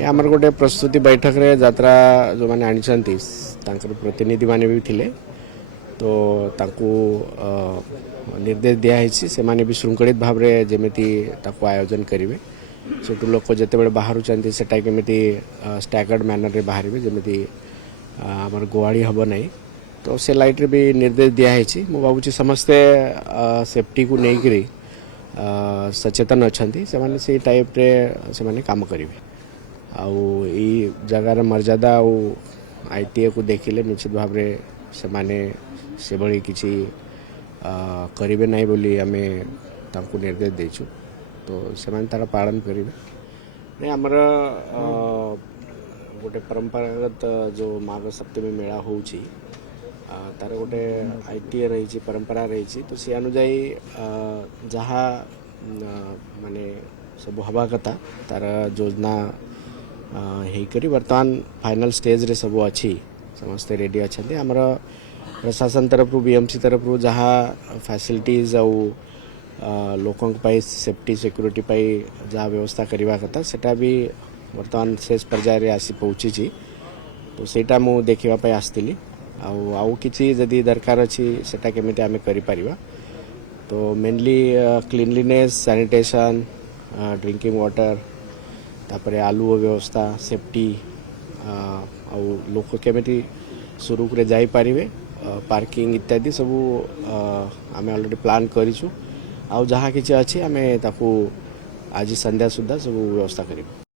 आमर गोटे प्रस्तुति बैठक रे यात्रा जो मैंने आनी प्रतिनिधि माने भी थिले तो ताकू निर्देश दिखाई से माने भी श्रृंखलित भाव में जमीती आयोजन करेंगे से लोक जिते बाहर से केमी स्टैगर्ड मैनर रे बाहर जमी आमर गोवाड़ी हम ना तो से लाइट रे भी निर्देश दिखाई मु भावुँ समस्ते सेफ्टी को लेकर सचेतन अच्छा से टाइप रे से माने काम करेंगे आउ जगार मर्यादा आईटीए को देखिले निश्चित भाव से माने से भली किसी करेंगे ना बोली आमे तांको निर्देश देचु तो से माने तारा पालन करेंगे नहीं आमर गोटे परंपरागत जो माघ सप्तमी मेला होउची तार गोटे आईटीए रही परंपरा रही तो सी अनुजाई जहाँ माने सब हवा कथा तार योजना हेकरी वर्तमान फाइनल स्टेज रे सब अच्छी समस्ते रेडी अच्छा आमर प्रशासन तरफ बीएमसी तरफ जहाँ फैसिलिटीज आउ लोकों सेफ्टी सिक्योरिटी जहाँ व्यवस्था करवा कथा सेटा भी वर्तमान शेष पर्यायर आसी पहुँची तो सेटा मु देखा आसती आउ किसी जदि दरकार अच्छी सेटा केमिति आमे करि परिबा तो mainly cleanliness sanitation drinking water तापरे आलू व्यवस्था सेफ्टी लोक केमिति सुरुक जाई पारिबे पार्किंग इत्यादि सब आमे ऑलरेडी प्लान करिछु आउ जहाँ किछि अछि आमे ताकू आज संध्या सुद्धा सब व्यवस्था करिबे।